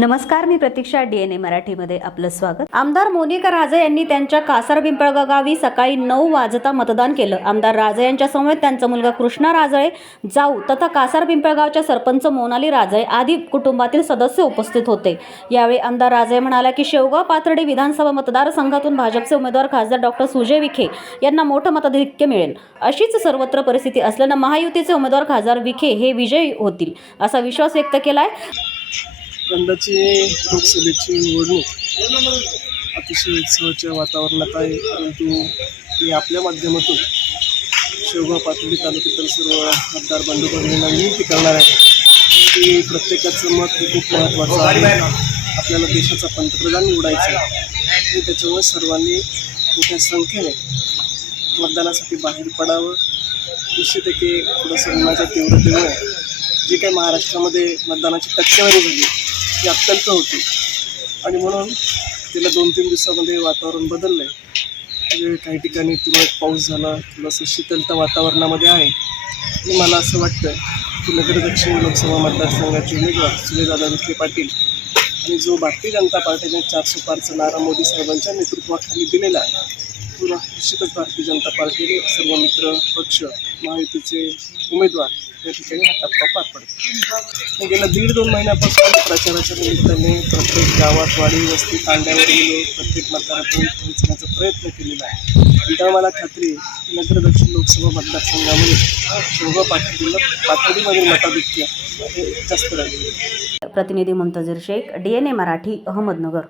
नमस्कार मी प्रतीक्षा डीएनए मराठीमध्ये आपलं स्वागत. आमदार मोनिका राजे यांनी त्यांच्या कासार पिंपळगाव गावी सकाळी नऊ वाजता मतदान केलं. आमदार राजे यांच्या समवेत त्यांचा मुलगा कृष्णा राजळे जाऊ तथा कासार पिंपळगावच्या सरपंच मोनाली राजळे आदी कुटुंबातील सदस्य उपस्थित होते. यावेळी आमदार राजे म्हणाल्या की शेवगाव पाथर्डी विधानसभा मतदारसंघातून भाजपचे उमेदवार खासदार डॉक्टर सुजय विखे यांना मोठं मताधिक्य मिळेल. अशीच सर्वत्र परिस्थिती असल्यानं महायुतीचे उमेदवार खासदार विखे हे विजयी होतील असा विश्वास व्यक्त केला आहे यंदाची लोकसभेची निवडणूक अतिशय उत्सवाच्या वातावरणात आहे परंतु मी आपल्या माध्यमातून शेवगाव पातळी तालुक्यातील सर्व मतदार बंधू भगिनींना विनंती करणार आहे की प्रत्येकाचं मत हे खूप महत्त्वाचं आहे. आपल्याला देशाचा पंतप्रधान निवडायचा आहे. आणि त्याच्यामुळे सर्वांनी मोठ्या संख्येने मतदानासाठी बाहेर पडावं. निश्चित आहे की थोडंसं उन्हाच्या तीव्रतेमुळे जी काही महाराष्ट्रामध्ये मतदानाची टक्केवारी झाली ती अत्यंत होती. आणि म्हणून गेल्या दोन तीन दिवसामध्ये वातावरण बदललं आहे म्हणजे काही ठिकाणी तुरळक पाऊस झाला थोडंसं शीतलता वातावरणामध्ये आहे. आणि मला असं वाटतं की नगर दक्षिण लोकसभा मतदारसंघाचे उमेदवार सुजयदादा विखे पाटील आणि जो भारतीय जनता पार्टीने चारशे पारचा नारा मोदी साहेबांच्या नेतृत्वाखाली दिलेला आहे तो निश्चितच भारतीय जनता पार्टीने सर्व मित्र पक्ष महायुतीचे उमेदवार या ठिकाणी हा टप्पा पार पडतो गेल्या दीड दोन महिन्यापासून प्रचाराच्या निमित्ताने प्रत्येक गावात वाडी वस्ती तांड्यावर गेलो प्रत्येक मतदारापर्यंत पोहोचण्याचा प्रयत्न केलेला आहे. आणि त्यामुळे मला खात्री नगर दक्षिण लोकसभा मतदारसंघामध्ये शोभा पाटील पातळीमधील मताधिक्य हे जास्त राहील प्रतिनिधी Muntazir Shaikh D N A Marathi Ahmednagar.